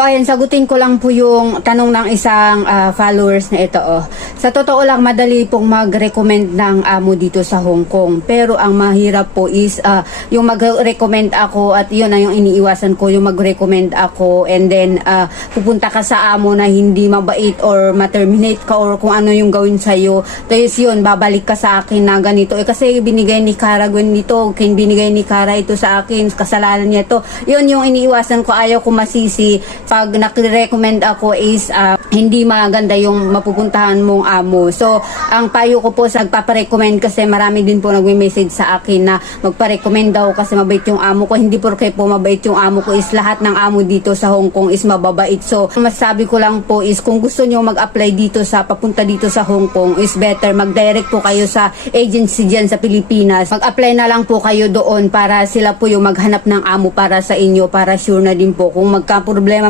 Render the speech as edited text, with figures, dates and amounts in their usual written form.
So ayan, sagutin ko lang po yung tanong ng isang followers na ito. Sa totoo lang, madali pong mag-recommend ng amo dito sa Hong Kong. Pero ang mahirap po is yung mag-recommend ako at yun na yung iniiwasan ko, yung mag-recommend ako and then pupunta ka sa amo na hindi mabait or ma-terminate ka or kung ano yung gawin sa'yo. Tapos yun, babalik ka sa akin na ganito. Kasi binigay ni Cara Gwen nito, binigay ni Cara ito sa akin, kasalanan niya to. Yun yung iniiwasan ko, ayaw ko masisi. Pag nag-recommend ako is hindi maganda yung mapupuntahan mong amo. So, ang payo ko po sa nagpaparecommend kasi marami din po nagme-message sa akin na magparecommend daw kasi mabait yung amo ko. Hindi porke po mabait yung amo ko is lahat ng amo dito sa Hong Kong is mababait. So, masasabi ko lang po is kung gusto nyo mag-apply dito papunta dito sa Hong Kong is better mag-direct po kayo sa agency dyan sa Pilipinas. Mag-apply na lang po kayo doon para sila po yung maghanap ng amo para sa inyo para sure na din po kung magka-problema